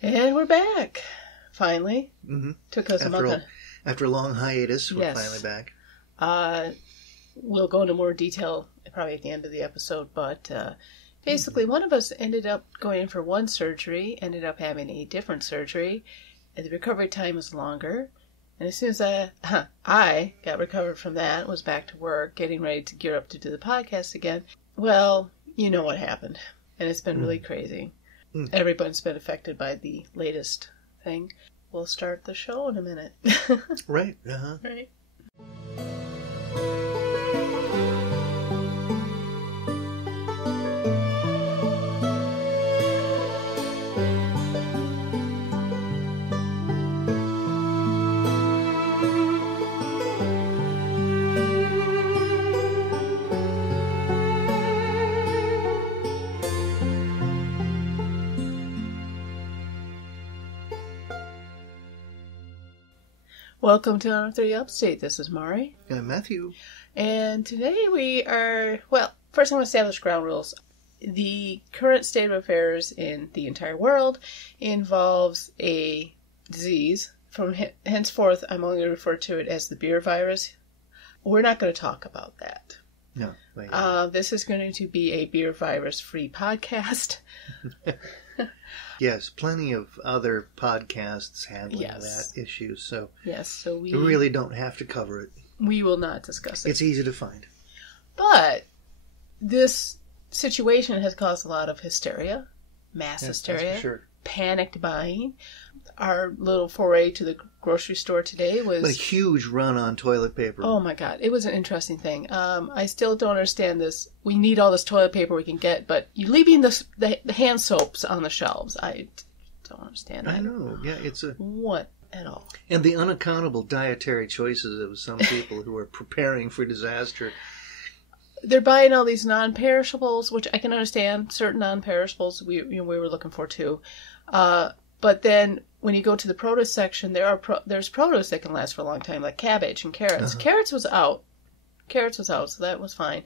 And we're back, finally. Mm-hmm. Took us a month. After a long hiatus, we're finally back. We'll go into more detail probably at the end of the episode, but basically one of us ended up going in for one surgery, ended up having a different surgery, and the recovery time was longer. And as soon as I got recovered from that, was back to work, getting ready to gear up to do the podcast again, well, you know what happened. And it's been really crazy. Everyone's been affected by the latest thing. We'll start the show in a minute. Right. Uh-huh. Right. Welcome to Honor 3 Upstate. This is Mari. And Matthew. And today we are, well, first I'm going to establish ground rules. The current state of affairs in the entire world involves a disease. From henceforth, I'm only going to refer to it as the beer virus. We're not going to talk about that. No. This is going to be a beer virus-free podcast. Yes, plenty of other podcasts handling that issue, so we really don't have to cover it. We will not discuss it. It's easy to find. But this situation has caused a lot of hysteria, mass hysteria, that's for sure. Panicked buying. Our little foray to the grocery store today was a huge run on toilet paper. Oh my God, it was an interesting thing. I still don't understand this. We need all this toilet paper we can get, but you're leaving the hand soaps on the shelves. I don't understand that. I know. Yeah, it's a what at all. And the unaccountable dietary choices of some people who are preparing for disaster. They're buying all these non-perishables, which I can understand. Certain non-perishables we were looking for too. But then when you go to the produce section, there's produce that can last for a long time, like cabbage and carrots. Uh-huh. Carrots was out, so that was fine.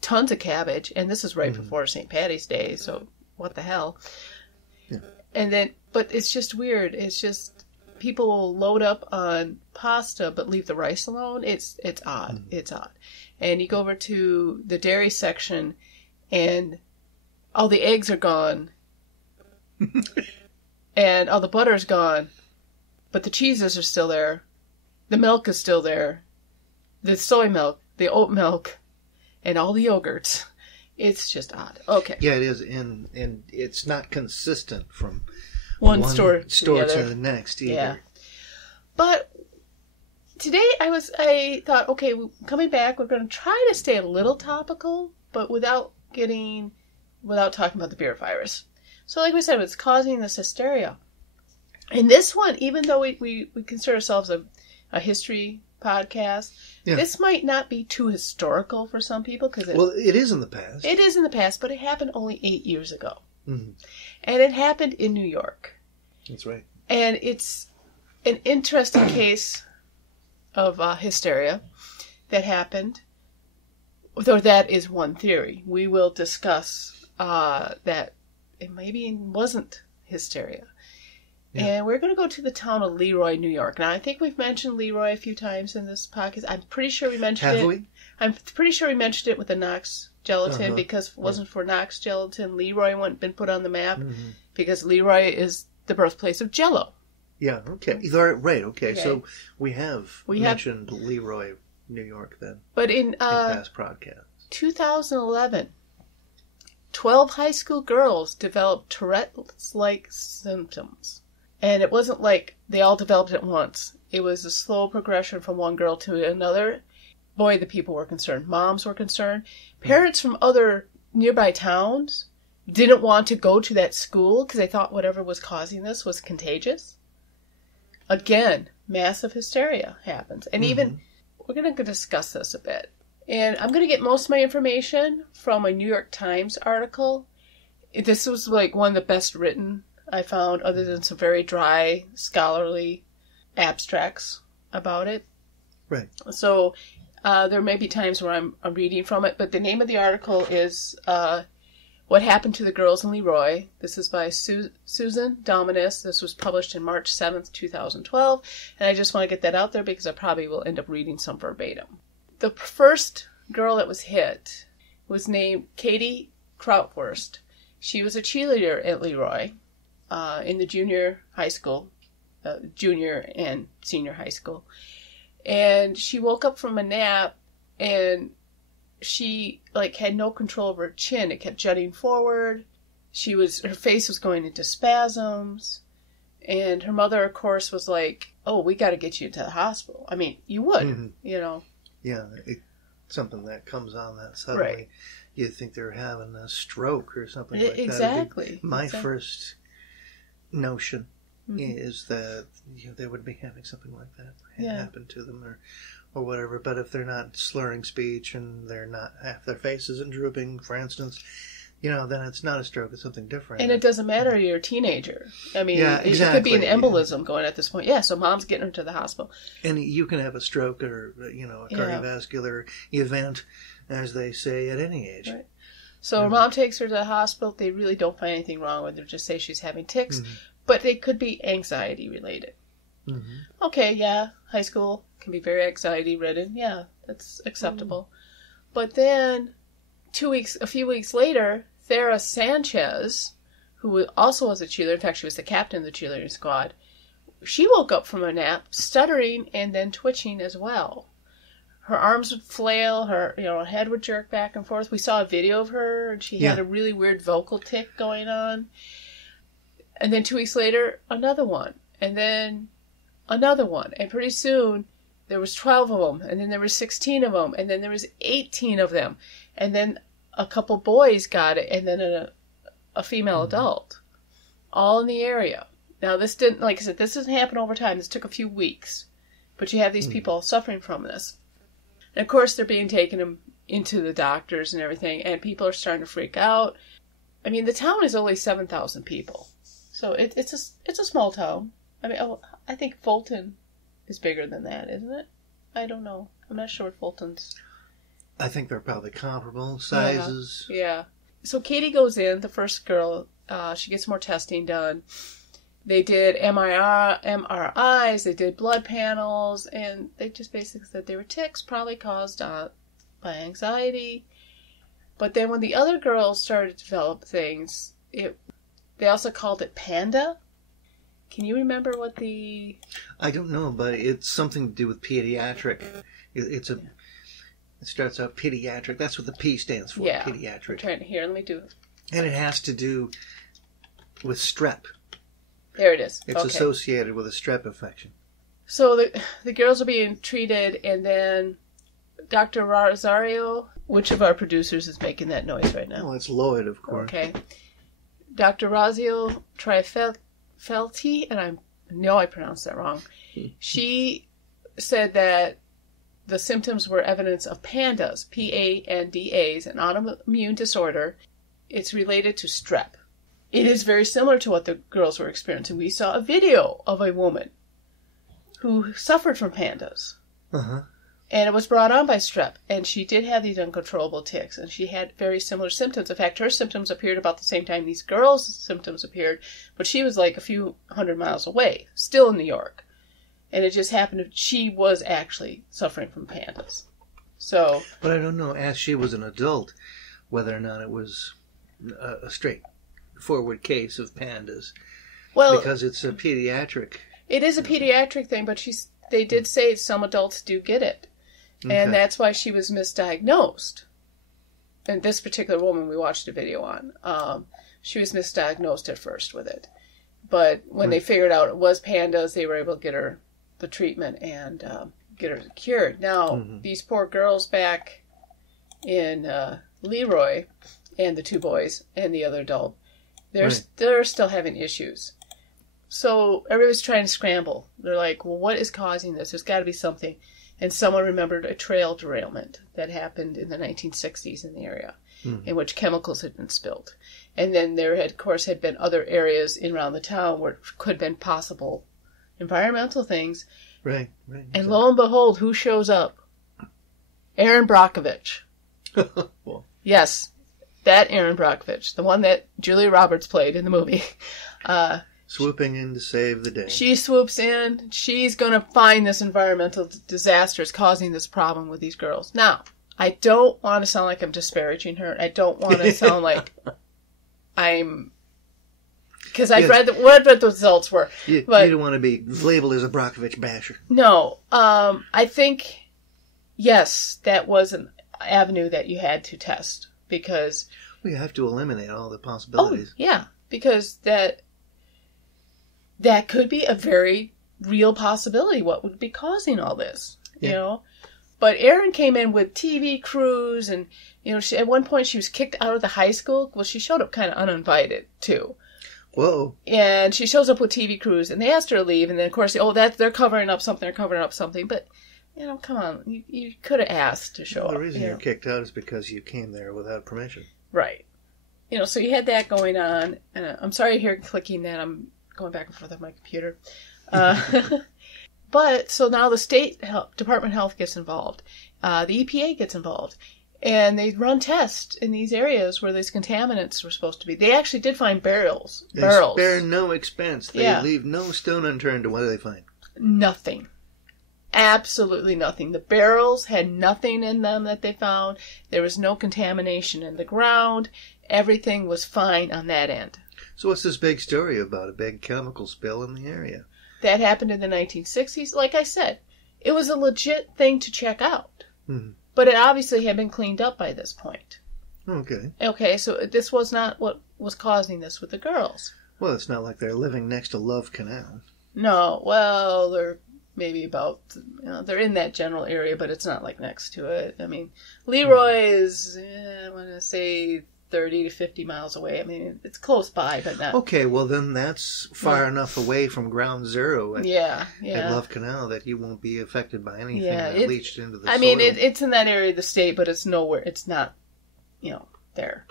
Tons of cabbage, and this is right before St. Patty's Day, so what the hell? Yeah. And then, but it's just weird. It's just people will load up on pasta but leave the rice alone. It's odd. It's odd. And you go over to the dairy section, and all the eggs are gone. And all the butter's gone, but the cheeses are still there. The milk is still there. The soy milk, the oat milk, and all the yogurts. It's just odd. Okay. Yeah, it is, and it's not consistent from one store to the next either. Yeah. But today I thought, okay, coming back, we're going to try to stay a little topical, but without talking about the beer virus. So like we said, it's causing this hysteria. And this one, even though we consider ourselves a history podcast, this might not be too historical for some people. It is in the past. It is in the past, but it happened only 8 years ago. Mm-hmm. And it happened in New York. That's right. And it's an interesting case of hysteria that happened. Though that is one theory. We will discuss that it maybe wasn't hysteria. Yeah. And we're going to go to the town of Leroy, New York. Now, I think we've mentioned Leroy a few times in this podcast. I'm pretty sure we mentioned it. Have we? I'm pretty sure we mentioned it with the Knox gelatin, because if it wasn't for Knox gelatin, Leroy wouldn't have been put on the map, because Leroy is the birthplace of Jell-O. Yeah, okay. Right, okay. So we have mentioned Leroy, New York then. But in past podcasts. 2011... 12 high school girls developed Tourette's-like symptoms. And it wasn't like they all developed it at once. It was a slow progression from one girl to another. Boy, the people were concerned. Moms were concerned. Parents from other nearby towns didn't want to go to that school because they thought whatever was causing this was contagious. Again, massive hysteria happens. And even, we're going to discuss this a bit. And I'm going to get most of my information from a New York Times article. This was like one of the best written I found, other than some very dry, scholarly abstracts about it. Right. So there may be times where I'm reading from it, but the name of the article is What Happened to the Girls in Leroy. This is by Susan Dominus. This was published in March 7th, 2012. And I just want to get that out there because I probably will end up reading some verbatim. The first girl that was hit was named Katie Krautwurst. She was a cheerleader at Leroy in the junior and senior high school. And she woke up from a nap and she had no control over her chin. It kept jutting forward. Her face was going into spasms. And her mother, of course, was like, "Oh, we got to get you to the hospital." I mean, you would, Yeah, something that comes on that suddenly. Right. You'd think they're having a stroke or something like that. Exactly. My first notion is that they would be having something like that happen to them or whatever. But if they're not slurring speech and they're not, half their face isn't drooping, for instance, then it's not a stroke, it's something different. And it doesn't matter, you're a teenager. I mean, exactly. It could be an embolism going at this point. Yeah, so mom's getting her to the hospital. And you can have a stroke or, a cardiovascular event, as they say, at any age. Right. So her mom takes her to the hospital. They really don't find anything wrong with her, just say she's having tics. But they could be anxiety related. Okay, yeah, high school can be very anxiety ridden. Yeah, that's acceptable. But then a few weeks later, Thera Sanchez, who also was a cheerleader, in fact, she was the captain of the cheerleading squad, she woke up from a nap, stuttering and then twitching as well. Her arms would flail, her head would jerk back and forth. We saw a video of her, and she had a really weird vocal tic going on. And then 2 weeks later, another one. And then another one. And pretty soon, there was 12 of them. And then there was 16 of them. And then there was 18 of them. And then a couple boys got it. And then a female adult. All in the area. Now, this didn't, like I said, this doesn't happen over time. This took a few weeks. But you have these people suffering from this. And of course, they're being taken into the doctors and everything. And people are starting to freak out. I mean, the town is only 7,000 people. So it's a small town. I mean, I think Fulton is bigger than that, isn't it? I don't know. I'm not sure what Fulton's. I think they're probably comparable sizes. Yeah. So Katie goes in, the first girl. She gets more testing done. They did MRIs, they did blood panels, and they just basically said they were tics, probably caused by anxiety. But then when the other girls started to develop things, they also called it panda. Can you remember what the... I don't know, but it's something to do with pediatric. It starts out pediatric. That's what the P stands for, pediatric. Let me do it. And it has to do with strep. There it is. It's associated with a strep infection. So the girls are being treated, and then Dr. Rosario, which of our producers is making that noise right now? Oh, it's Lloyd, of course. Okay. Dr. Rosario Trifelti, and I know I pronounced that wrong. She said that the symptoms were evidence of PANDAS, P-A-N-D-A's, an autoimmune disorder. It's related to strep. It is very similar to what the girls were experiencing. We saw a video of a woman who suffered from PANDAS. And it was brought on by strep. And she did have these uncontrollable tics. And she had very similar symptoms. In fact, her symptoms appeared about the same time these girls' symptoms appeared. But she was like a few hundred miles away, still in New York. And it just happened that she was actually suffering from PANDAS. So, but I don't know, as she was an adult, whether or not it was a straightforward case of PANDAS. Well, because it's a pediatric. It is a pediatric thing, but they did say some adults do get it. Okay. And that's why she was misdiagnosed. And this particular woman we watched a video on, she was misdiagnosed at first with it. But when they figured out it was PANDAS, they were able to get her the treatment and get her cured. Now, these poor girls back in Leroy, and the two boys, and the other adult, they're still having issues. So everybody's trying to scramble. They're like, well, what is causing this? There's got to be something. And someone remembered a trail derailment that happened in the 1960s in the area, in which chemicals had been spilled. And then there had, of course, been other areas around the town where it could have been possible environmental things. Right. And lo and behold, who shows up? Aaron Brockovich. Well. Yes. that Erin Brockovich, the one that Julia Roberts played in the movie. Swooping in to save the day. She swoops in. She's going to find this environmental disaster is causing this problem with these girls. Now, I don't want to sound like I'm disparaging her. I don't want to sound like I'm... Because I've read what the results were. You don't want to be labeled as a Brockovich basher. No. I think, yes, that was an avenue that you had to test. Because... Well, you have to eliminate all the possibilities. Oh, yeah. Because that could be a very real possibility. What would be causing all this? Yeah. You know? But Erin came in with TV crews and, you know, at one point she was kicked out of the high school. Well, she showed up kind of uninvited, too. Whoa. And she shows up with TV crews, and they asked her to leave, and then, of course, they're covering up something, but, you know, come on, you could have asked to show up. The reason you're kicked out is because you came there without permission. Right. You know, so you had that going on, and I'm sorry to hear clicking that, I'm going back and forth on my computer. But, so now the state Department of Health gets involved. The EPA gets involved. And they run tests in these areas where these contaminants were supposed to be. They actually did find barrels. They spare no expense. They leave no stone unturned. And what do they find? Nothing. Absolutely nothing. The barrels had nothing in them that they found. There was no contamination in the ground. Everything was fine on that end. So what's this big story about? A big chemical spill in the area? That happened in the 1960s. Like I said, it was a legit thing to check out. Mm-hmm. But it obviously had been cleaned up by this point. Okay. Okay, so this was not what was causing this with the girls. Well, it's not like they're living next to Love Canal. No, well, they're maybe about, they're in that general area, but it's not like next to it. I mean, Leroy is, I want to say 30 to 50 miles away. I mean, it's close by, but not... Okay, well then that's far enough away from ground zero at Love Canal that you won't be affected by anything that leached into the soil. I mean, it's in that area of the state, but it's nowhere. It's not, there.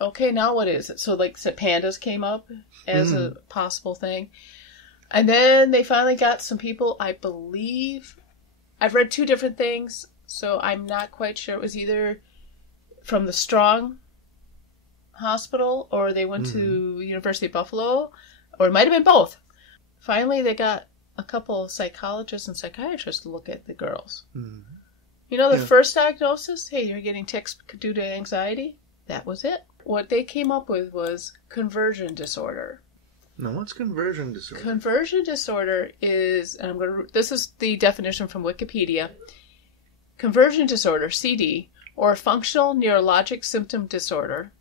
Okay, now what is it? So, like, pandas came up as a possible thing. And then they finally got some people, I believe... I've read two different things, so I'm not quite sure. It was either from the Strong Hospital, or they went to University of Buffalo, or it might have been both. Finally, they got a couple of psychologists and psychiatrists to look at the girls. You know, the first diagnosis, hey, you're getting tics due to anxiety. That was it. What they came up with was conversion disorder. Now, what's conversion disorder? Conversion disorder is, and this is the definition from Wikipedia. Conversion disorder, CD, or functional neurologic symptom disorder,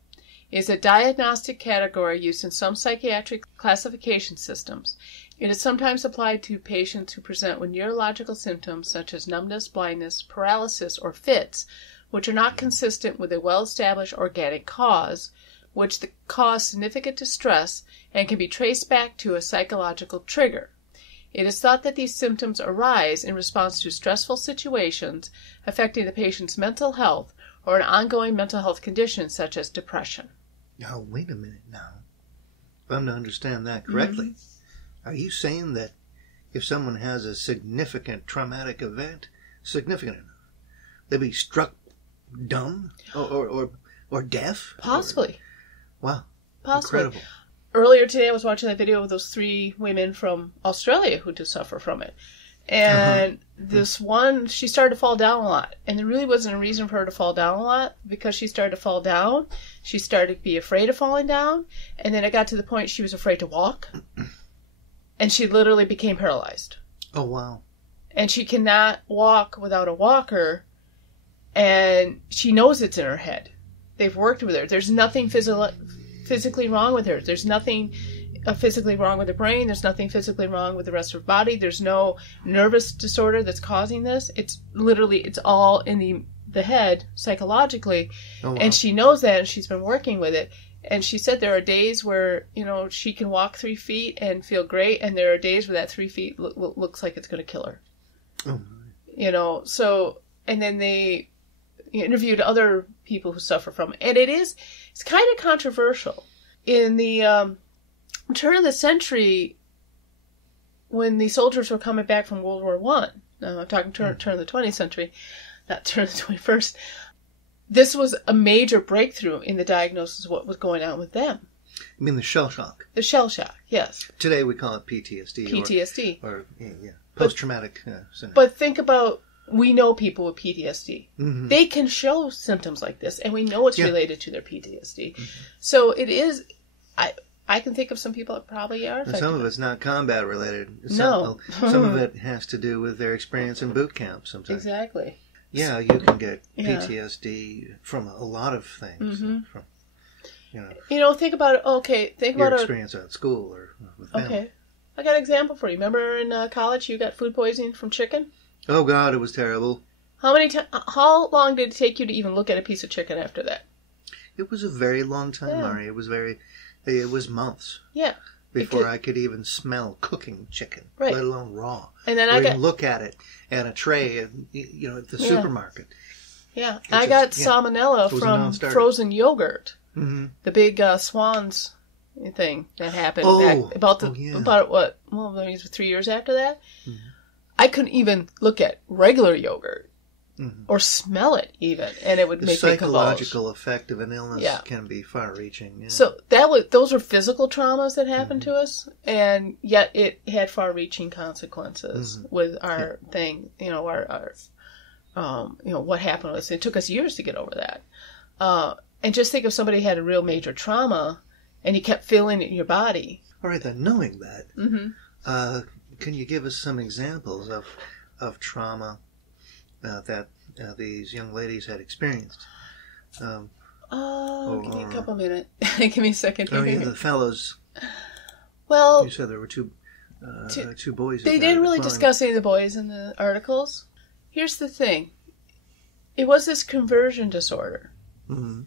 is a diagnostic category used in some psychiatric classification systems. It is sometimes applied to patients who present with neurological symptoms such as numbness, blindness, paralysis, or fits, which are not consistent with a well-established organic cause, which cause significant distress and can be traced back to a psychological trigger. It is thought that these symptoms arise in response to stressful situations affecting the patient's mental health or an ongoing mental health condition such as depression. Now, wait a minute now. If I'm to understand that correctly, are you saying that if someone has a significant traumatic event, significant enough, they'll be struck dumb or deaf? Possibly. Wow. Possibly. Incredible. Earlier today I was watching that video of those 3 women from Australia who do suffer from it. And this one, she started to fall down a lot. And there really wasn't a reason for her to fall down a lot. Because she started to fall down, she started to be afraid of falling down. And then it got to the point she was afraid to walk. And she literally became paralyzed. Oh, wow. And she cannot walk without a walker. And she knows it's in her head. They've worked with her. There's nothing physically wrong with her. There's nothing physically wrong with her brain. There's nothing physically wrong with the rest of her body. There's no nervous disorder that's causing this. It's all in the head psychologically. Oh, wow. And she knows that, and she's been working with it. And she said there are days where, she can walk 3 feet and feel great, and there are days where that 3 feet looks like it's going to kill her. Oh. So, and then they interviewed other people who suffer from it. And it's kind of controversial. In the turn of the century, when the soldiers were coming back from World War I, I'm talking turn of the 20th century, not turn of the 21st, this was a major breakthrough in the diagnosis of what was going on with them. You mean the shell shock? The shell shock, yes. Today we call it PTSD. PTSD. Or post-traumatic syndrome. But think about, we know people with PTSD. Mm-hmm. They can show symptoms like this, and we know it's related to their PTSD. Mm-hmm. So it is, I can think of some people that probably are affected. Some of it's not combat related. No. Some of it has to do with their experience in boot camp sometimes. Exactly. Yeah, you can get PTSD from a lot of things. Mm-hmm. From, think about it. Okay, think your about experience at school or with family. Okay. I got an example for you. Remember in college you got food poisoning from chicken? Oh, God, it was terrible. How long did it take you to even look at a piece of chicken after that? It was a very long time, Mari. It was months. Yeah. Before I could even smell cooking chicken, right. let alone raw. And then or even look at it at a tray at the supermarket. Yeah. I got salmonella from frozen yogurt. Mm-hmm. The big Swans thing that happened about what? Well, maybe 3 years after that. Mm-hmm. I couldn't even look at regular yogurt or smell it even, and it would make me convulse. The psychological effect of an illness can be far-reaching. Yeah. So those were physical traumas that happened to us, and yet it had far-reaching consequences with our thing. Our what happened to us. It took us years to get over that. And just think if somebody had a real major trauma, and you kept feeling it in your body. All right, then, knowing that, can you give us some examples of trauma that these young ladies had experienced? Give me a couple minutes. Give me a second. The fellows. Well, you said there were two boys. They didn't really discuss any of the boys in the articles. Here's the thing. It was this conversion disorder. Mm-hmm.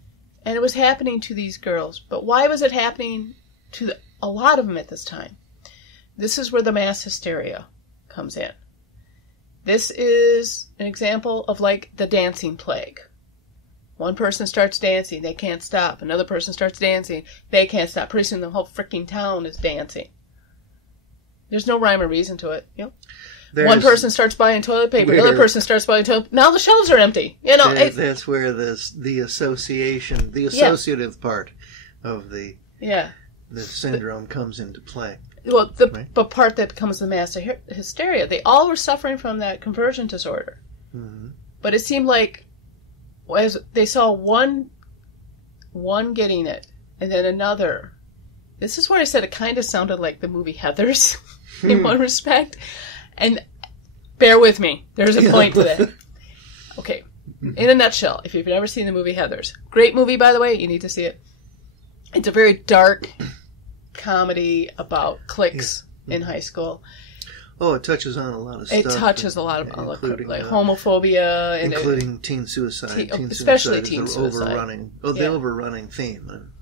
And it was happening to these girls. But why was it happening to a lot of them at this time? This is where the mass hysteria comes in. This is an example of like the dancing plague. One person starts dancing, they can't stop. Another person starts dancing, they can't stop. Pretty soon the whole freaking town is dancing. There's no rhyme or reason to it. One person starts buying toilet paper, another person starts buying toilet paper. Now the shelves are empty. That's where the association, the associative part of the syndrome comes into play. Well, the part that becomes the mass hysteria, they all were suffering from that conversion disorder. Mm-hmm. But it seemed like as they saw one getting it, and then another. This is where I said it kind of sounded like the movie Heathers in one respect. And bear with me, there's a point to that. Okay, in a nutshell, if you've never seen the movie Heathers, great movie, by the way, you need to see it. It's a very dark comedy about cliques in high school. Oh, it touches on a lot of stuff. It touches a lot of including like homophobia, and including teen suicide. Especially teen suicide. The overrunning theme.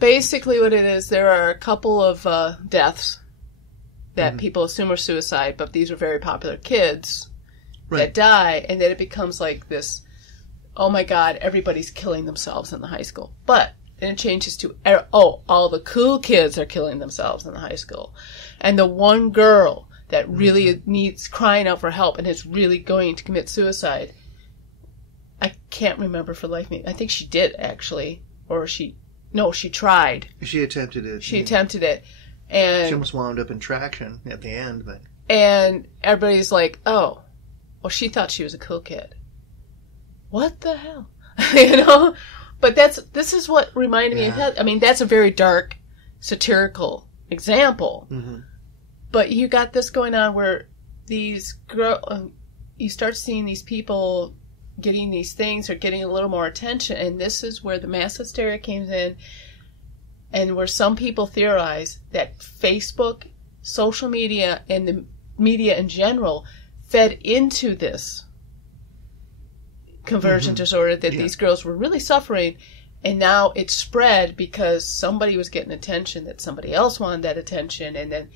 Basically, what it is, there are a couple of deaths that people assume are suicide, but these are very popular kids that die, and then it becomes like this, oh my God, everybody's killing themselves in the high school. But then it changes to, all the cool kids are killing themselves in the high school. And the one girl that really needs crying out for help and is really going to commit suicide, I can't remember for the life of me. I think she did, actually. She tried. She attempted it. She attempted it. And she almost wound up in traction at the end, but... And everybody's like, she thought she was a cool kid. What the hell? But this is what reminded me of that. I mean, that's a very dark, satirical example. Mm-hmm. But you got this going on where these you start seeing these people getting these things or getting a little more attention, and this is where the mass hysteria comes in. And where some people theorize that Facebook, social media, and the media in general fed into this conversion disorder that these girls were really suffering. And now it spread because somebody was getting attention that somebody else wanted that attention. And then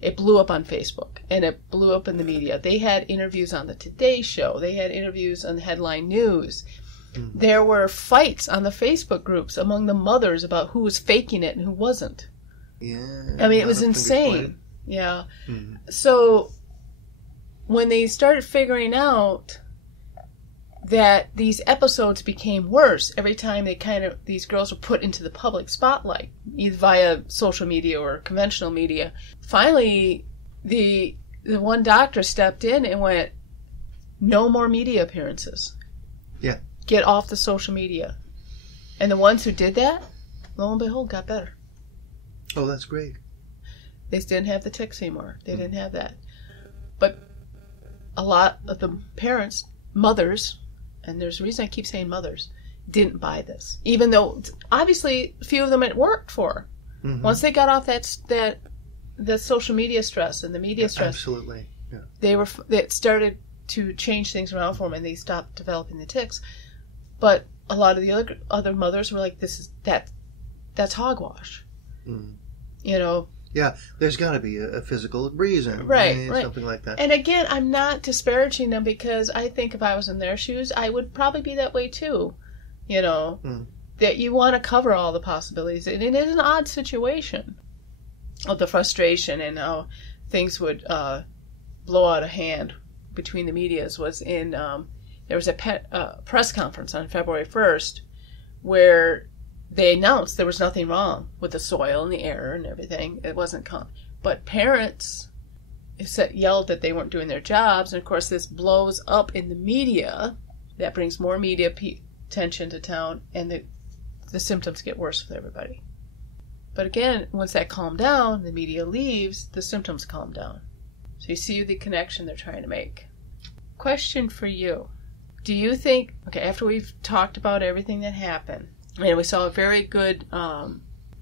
it blew up on Facebook. And it blew up in the media. They had interviews on the Today Show. They had interviews on the Headline News. There were fights on the Facebook groups among the mothers about who was faking it and who wasn't. Yeah. I mean, it was insane. Yeah. Mm-hmm. So when they started figuring out that these episodes became worse every time these girls were put into the public spotlight, either via social media or conventional media. Finally, the one doctor stepped in and went, no more media appearances. Yeah. Get off the social media. And the ones who did that, lo and behold, got better. Oh, that's great. They didn't have the tics anymore. They didn't have that. But a lot of the parents, mothers, and there's a reason I keep saying mothers, didn't buy this. Even though, obviously, a few of them it worked for. Mm-hmm. Once they got off that social media stress and the media stress. Absolutely. Yeah. It started to change things around for them, and they stopped developing the tics. But a lot of the other mothers were like, that's hogwash. Mm. You know. Yeah, there's got to be a physical reason. Right. Something like that. And again, I'm not disparaging them, because I think if I was in their shoes, I would probably be that way too. You know, that you want to cover all the possibilities. And it is an odd situation of the frustration and how things would blow out of hand between the medias. Was in, there was a press conference on February 1st where they announced there was nothing wrong with the soil and the air and everything. It wasn't but parents yelled that they weren't doing their jobs, and of course this blows up in the media. That brings more media attention to town, and the symptoms get worse with everybody. But again, once that calmed down, the media leaves, the symptoms calm down. So you see the connection they're trying to make. Question for you. Do you think, after we've talked about everything that happened, and we saw a very good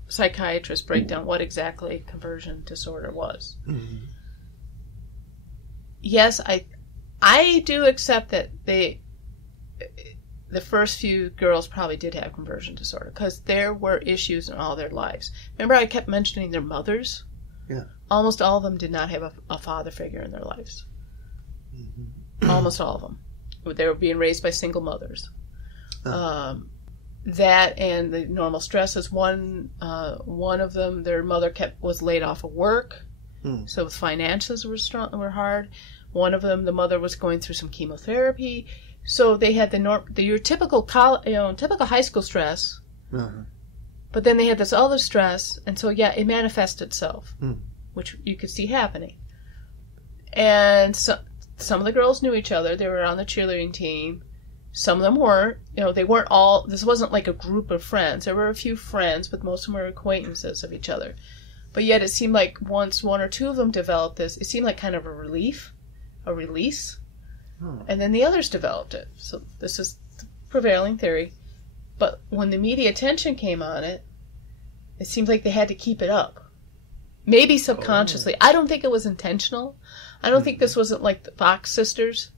psychiatrist break down what exactly conversion disorder was. Mm-hmm. Yes, I do accept that the first few girls probably did have conversion disorder, because there were issues in all their lives. Remember I kept mentioning their mothers? Yeah. Almost all of them did not have a father figure in their lives. Mm-hmm. Almost all of them. They were being raised by single mothers. That and the normal stresses. One of them, their mother was laid off of work, so the finances were hard. One of them, the mother was going through some chemotherapy, so they had your typical typical high school stress. Uh-huh. But then they had this other stress, and so it manifested itself, which you could see happening. And so, some of the girls knew each other. They were on the cheerleading team. Some of them weren't. They weren't all. This wasn't like a group of friends. There were a few friends, but most of them were acquaintances of each other. But yet it seemed like once one or two of them developed this, it seemed like kind of a release. And then the others developed it. So this is the prevailing theory. But when the media attention came on it, it seemed like they had to keep it up. Maybe subconsciously. I don't think it was intentional. I don't think this wasn't like the Fox sisters,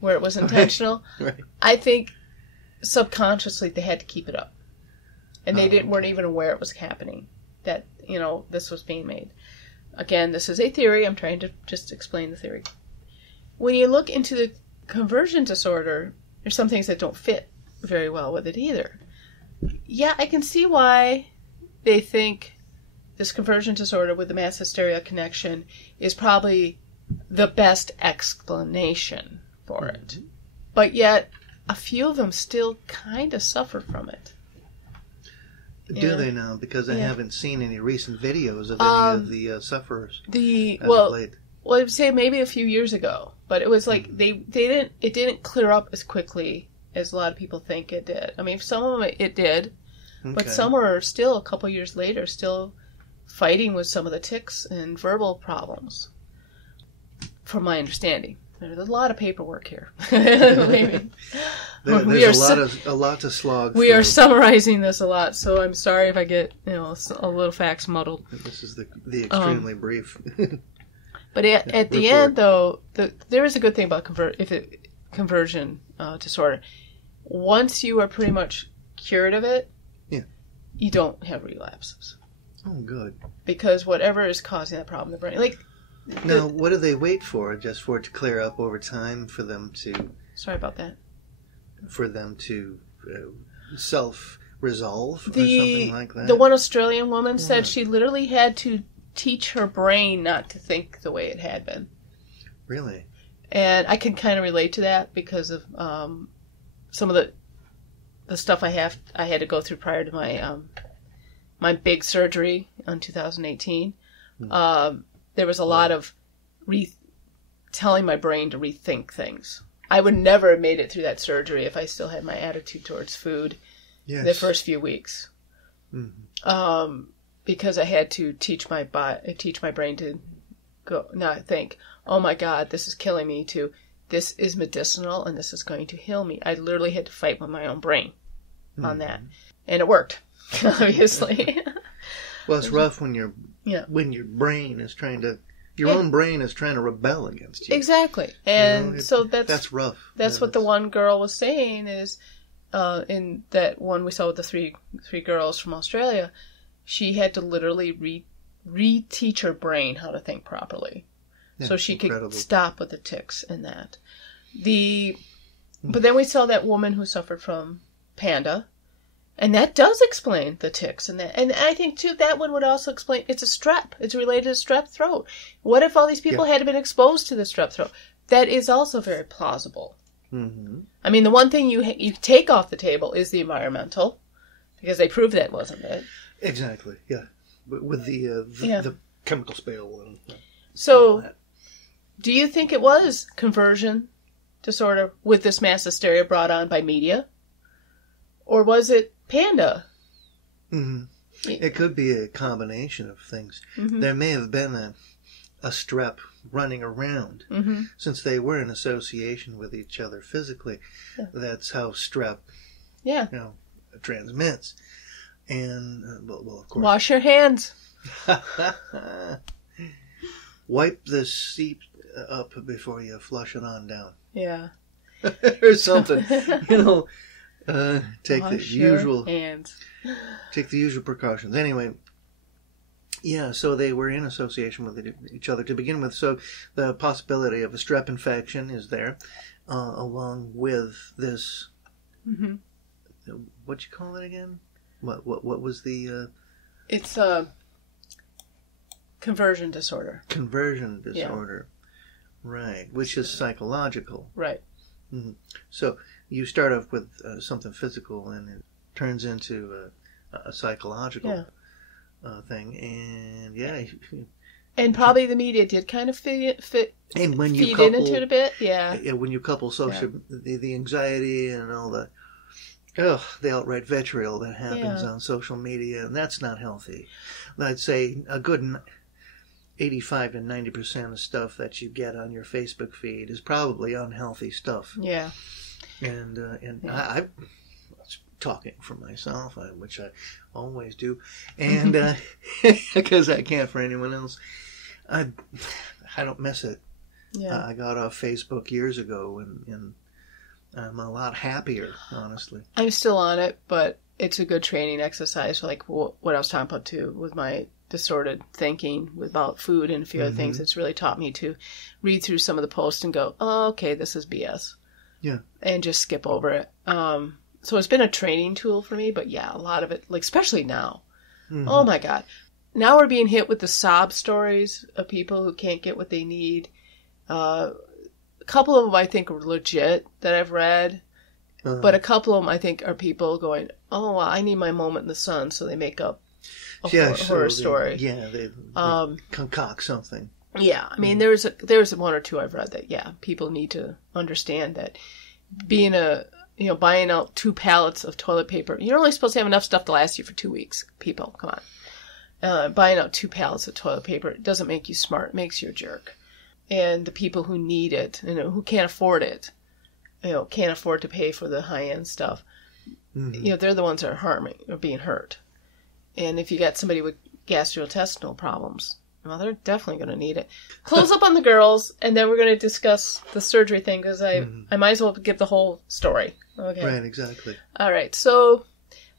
where it was intentional. Right. I think subconsciously they had to keep it up. And they weren't even aware it was happening, that, this was being made. Again, this is a theory. I'm trying to just explain the theory. When you look into the conversion disorder, there's some things that don't fit very well with it either. Yeah, I can see why they think this conversion disorder with the mass hysteria connection is probably the best explanation for it. But yet, a few of them still kind of suffer from it. Do they now? Because I haven't seen any recent videos of any of the sufferers. Well, I would say maybe a few years ago, but it was like it didn't clear up as quickly as a lot of people think it did. I mean, some of them it did, but some were still a couple years later still fighting with some of the tics and verbal problems, from my understanding. There's a lot of paperwork here. There's a lot to slog through. We are summarizing this a lot, so I'm sorry if I get a little facts muddled. This is the extremely brief. But at the end, though, there is a good thing about conversion disorder. Once you are pretty much cured of it, you don't have relapses. Oh, good. Because whatever is causing that problem in the brain, now, what do they wait for? Just for it to clear up over time for them to... Sorry about that. For them to self-resolve or something like that? The one Australian woman said she literally had to teach her brain not to think the way it had been. Really? And I can kind of relate to that because of some of the stuff I had to go through prior to my big surgery in 2018. There was a lot of telling my brain to rethink things. I would never have made it through that surgery if I still had my attitude towards food the first few weeks. Because I had to teach my brain to not think, oh my God, this is killing me, to this is medicinal and this is going to heal me. I literally had to fight with my own brain on that. And it worked, obviously. Well, it's rough when your brain is trying to, your own brain is trying to rebel against you. Exactly. And so that's rough. That's what the one girl was saying is, in that one we saw with the three girls from Australia, she had to literally reteach her brain how to think properly. So she could stop with the tics and that. But then we saw that woman who suffered from Panda, and that does explain the tics and that. And I think too that one would also explain it's a strep. It's related to strep throat. What if all these people had been exposed to the strep throat? That is also very plausible. I mean, the one thing you take off the table is the environmental, because they proved that wasn't it. Exactly. Yeah, with the chemical spill. So, do you think it was conversion disorder with this mass hysteria brought on by media? Or was it Panda? It could be a combination of things. There may have been a strep running around. Since they were in association with each other physically. That's how strep transmits. And, well, of course. Wash your hands. Wipe the seat up before you flush it on down. Yeah. Or something. Take Wash the usual hands. Take the usual precautions. Anyway, so they were in association with each other to begin with. So the possibility of a strep infection is there, along with this. What you call it again? What was the? It's a conversion disorder. Conversion disorder, right? Which is psychological, right? So you start off with something physical, and it turns into a psychological thing, and and probably the media did kind of fit and when you feed couple, into it a bit, when you couple social the anxiety and all the outright vitriol that happens on social media, and that's not healthy. I'd say a good 85 to 90% of stuff that you get on your Facebook feed is probably unhealthy stuff. Yeah. And I was talking for myself, which I always do, and because I can't for anyone else. I don't miss it. Yeah. I got off Facebook years ago, and I'm a lot happier, honestly. I'm still on it, but it's a good training exercise, like what I was talking about too, with my distorted thinking about food and a few other things. It's really taught me to read through some of the posts and go, oh, okay, this is BS. Yeah. And just skip over it. So it's been a training tool for me, but a lot of it, like especially now. Oh my God. Now we're being hit with the sob stories of people who can't get what they need. A couple of them I think are legit that I've read, but a couple of them I think are people going, oh, well, I need my moment in the sun, so they make up a horror story. They concoct something. Yeah, I mean, there's one or two I've read that, people need to understand that being buying out 2 pallets of toilet paper, you're only supposed to have enough stuff to last you for 2 weeks. People, come on. Buying out 2 pallets of toilet paper, it doesn't make you smart, it makes you a jerk. And the people who need it, who can't afford it, can't afford to pay for the high-end stuff, they're the ones that are harming or being hurt. And if you got somebody with gastrointestinal problems, well, they're definitely going to need it. Close up on the girls, and then we're going to discuss the surgery thing, because I might as well give the whole story. Okay. Right, exactly. All right, so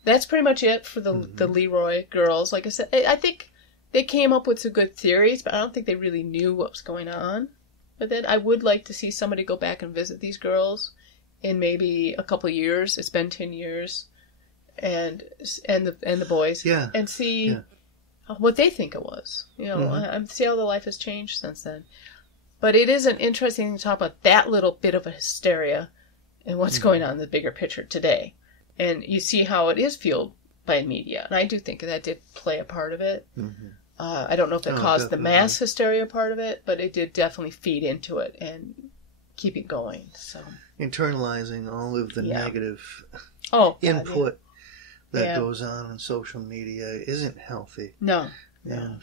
that's pretty much it for the Leroy girls. Like I said, I think they came up with some good theories, but I don't think they really knew what was going on. But then I would like to see somebody go back and visit these girls in maybe a couple of years. It's been 10 years. And the boys. Yeah. And see what they think it was. And see how their life has changed since then. But it is an interesting thing to talk about that little bit of a hysteria and what's going on in the bigger picture today. And you see how it is fueled by media. And I do think that did play a part of it. Mm-hmm. I don't know if it caused the mass hysteria part of it, but it did definitely feed into it and keep it going. So internalizing all of the negative input that goes on social media isn't healthy. No. And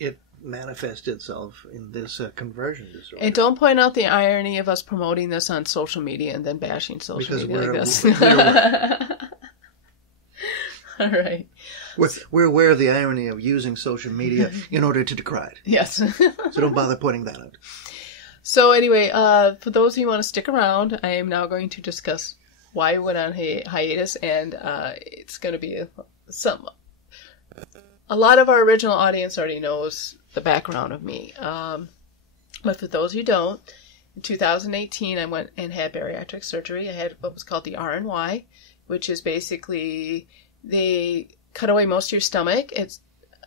it manifests itself in this conversion disorder. And don't point out the irony of us promoting this on social media and then bashing social media like this. All right. We're aware of the irony of using social media in order to decry it. Yes. So don't bother pointing that out. So anyway, for those of you who want to stick around, I am now going to discuss why I went on hiatus, and it's going to be a lot of our original audience already knows the background of me. But for those who don't, in 2018, I went and had bariatric surgery. I had what was called the RNY, which is basically they cut away most of your stomach.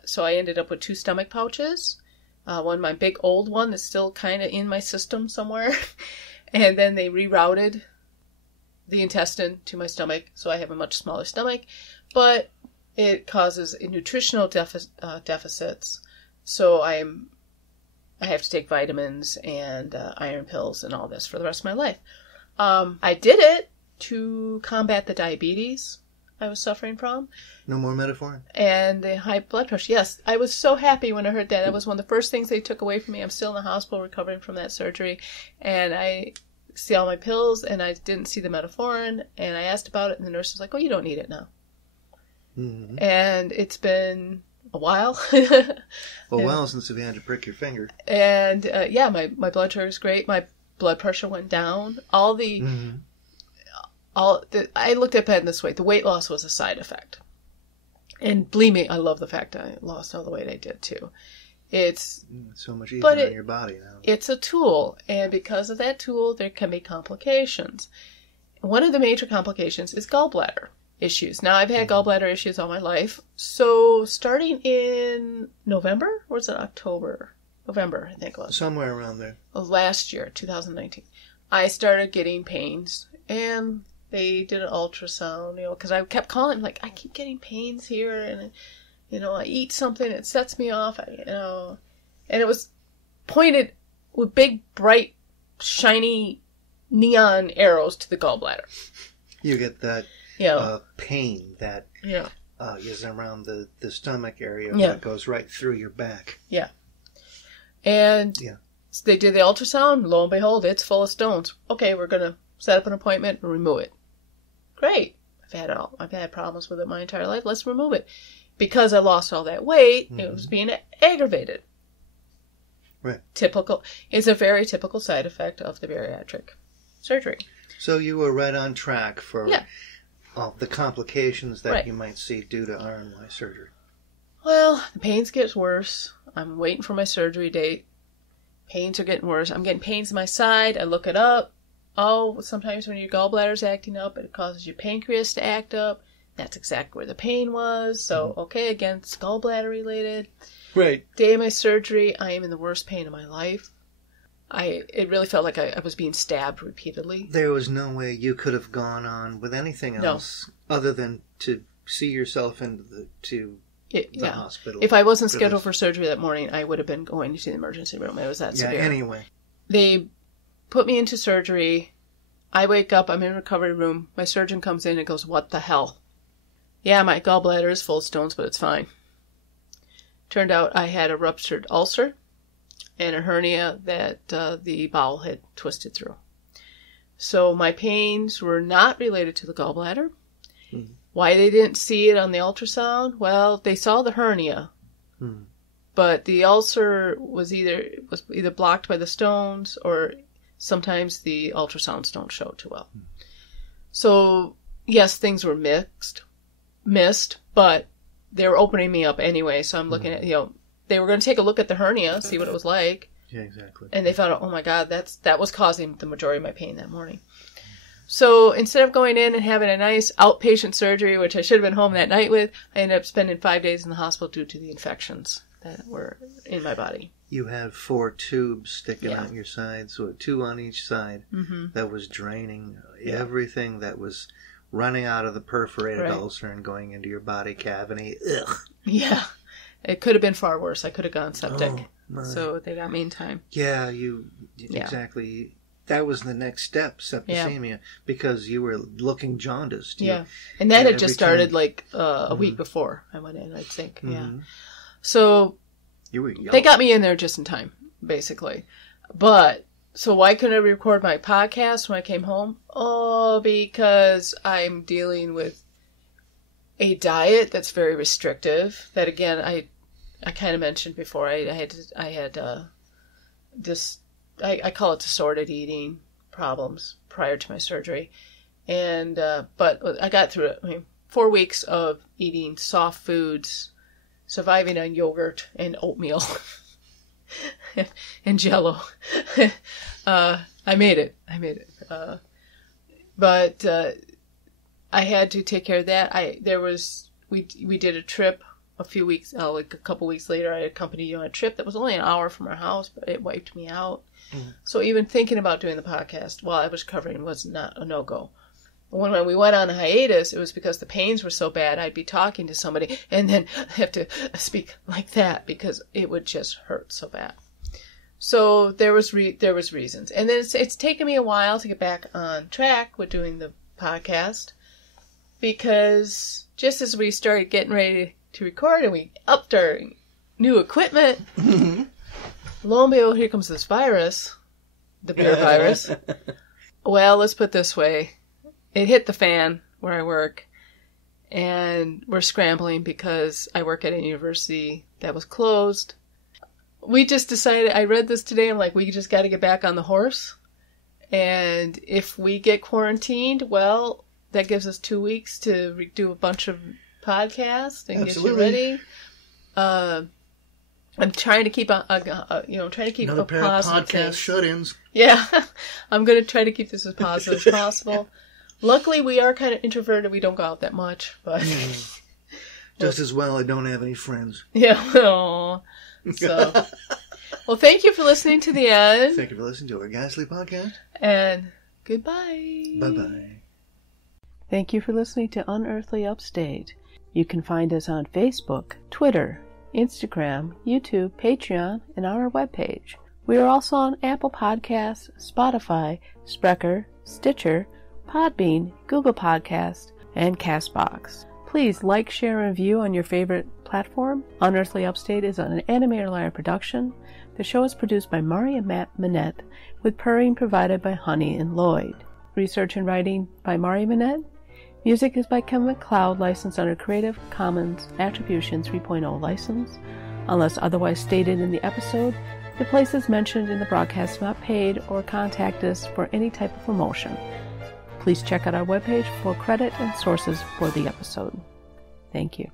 So I ended up with 2 stomach pouches. One, my big old one that's still kind of in my system somewhere. And then they rerouted the intestine to my stomach, so I have a much smaller stomach. But it causes nutritional deficits. So I have to take vitamins and iron pills and all this for the rest of my life. I did it to combat the diabetes I was suffering from. No more metformin? And the high blood pressure. Yes, I was so happy when I heard that. That was one of the first things they took away from me. I'm still in the hospital recovering from that surgery. And I see all my pills, and I didn't see the metformin. And I asked about it, and the nurse was like, oh, you don't need it now. Mm-hmm. And it's been a while. Well, since you've had to prick your finger. And my blood sugar is great. My blood pressure went down. I looked at it this way. The weight loss was a side effect. And believe me, I love the fact I lost all the weight I did too. It's so much easier on your body now. It's a tool. And because of that tool, there can be complications. One of the major complications is gallbladder issues. Now, I've had gallbladder issues all my life. So starting in November, or was it October? November, I think it was. Somewhere around there. Last year, 2019. I started getting pains. And they did an ultrasound, because I kept calling, like, I keep getting pains here, and, I eat something, it sets me off, and it was pointed with big, bright, shiny neon arrows to the gallbladder. You get that pain that is around the stomach area that goes right through your back. Yeah. And so they did the ultrasound, lo and behold, it's full of stones. Okay, we're going to set up an appointment and remove it. Great. I've had problems with it my entire life. Let's remove it. Because I lost all that weight, it was being aggravated. Right. Typical. It's a very typical side effect of the bariatric surgery. So you were right on track for all the complications that you might see due to RNY surgery. Well, the pains get worse. I'm waiting for my surgery date. Pains are getting worse. I'm getting pains in my side. I look it up. Oh, sometimes when your gallbladder's acting up, it causes your pancreas to act up. That's exactly where the pain was. So, okay, again, it's gallbladder related. Right. Day of my surgery, I am in the worst pain of my life. It really felt like I was being stabbed repeatedly. There was no way you could have gone on with anything else other than to see yourself into the hospital. If I wasn't scheduled for surgery that morning, I would have been going to the emergency room. It was that severe. Anyway. They put me into surgery. I wake up. I'm in a recovery room. My surgeon comes in and goes, what the hell? Yeah, my gallbladder is full of stones, but it's fine. Turned out I had a ruptured ulcer and a hernia that the bowel had twisted through. So my pains were not related to the gallbladder. Mm. Why they didn't see it on the ultrasound? Well, they saw the hernia. Mm. But the ulcer was either blocked by the stones, or sometimes the ultrasounds don't show too well. Mm. So, yes, things were missed, but they were opening me up anyway. So I'm looking at, they were going to take a look at the hernia, see what it was like. Yeah, exactly. And they found out, oh my God, that was causing the majority of my pain that morning. So instead of going in and having a nice outpatient surgery, which I should have been home that night with, I ended up spending 5 days in the hospital due to the infections that were in my body. You had 4 tubes sticking out your side, so 2 on each side. Mm-hmm. That was draining everything that was running out of the perforated ulcer and going into your body cavity. Ugh. Yeah. It could have been far worse. I could have gone septic. Oh, so they got me in time. Yeah, exactly. That was the next step, septicemia, because you were looking jaundiced. And that had just started like a week before I went in, I think. Mm-hmm. Yeah. So you were young. They got me in there just in time, basically. But, so why couldn't I record my podcast when I came home? Oh, because I'm dealing with a diet that's very restrictive. That, again, I kind of mentioned before. I had this... I call it disordered eating problems prior to my surgery. And, but I got through it. I mean, 4 weeks of eating soft foods, surviving on yogurt and oatmeal and Jell-O. I made it. But I had to take care of that. We did a trip a few weeks, like a couple weeks later. I accompanied you on a trip that was only an hour from our house, but it wiped me out. Mm-hmm. So even thinking about doing the podcast while I was recovering was not a no-go. When we went on a hiatus, it was because the pains were so bad. I'd be talking to somebody and then have to speak like that because it would just hurt so bad. So there was reasons, and then it's taken me a while to get back on track with doing the podcast because just as we started getting ready to record and we upped our new equipment. Mm-hmm. Lo and behold, here comes this virus, the beer virus. Well, let's put it this way. It hit the fan where I work, and we're scrambling because I work at a university that was closed. We just decided, I read this today, I'm like, we just got to get back on the horse. And if we get quarantined, well, that gives us 2 weeks to do a bunch of podcasts and get you ready. I'm trying to keep another pair of podcast shut-ins. Yeah, I'm going to try to keep this as positive as possible. Luckily, we are kind of introverted. We don't go out that much, but just as well. I don't have any friends. Yeah. Aww. So, well, thank you for listening to the end. Thank you for listening to our Ghastly podcast. And goodbye. Bye-bye. Thank you for listening to Unearthly Upstate. You can find us on Facebook, Twitter, Instagram, YouTube, Patreon, and on our webpage. We are also on Apple Podcasts, Spotify, Spreaker, Stitcher, Podbean, Google Podcasts, and CastBox. Please like, share, and review on your favorite platform. Unearthly Upstate is an Animator Liar production. The show is produced by Mari and Matt Manette, with purring provided by Honey and Lloyd. Research and writing by Mari Manette. Music is by Kevin MacLeod, licensed under Creative Commons Attribution 3.0 license. Unless otherwise stated in the episode, the places mentioned in the broadcast are not paid or contact us for any type of promotion. Please check out our webpage for credit and sources for the episode. Thank you.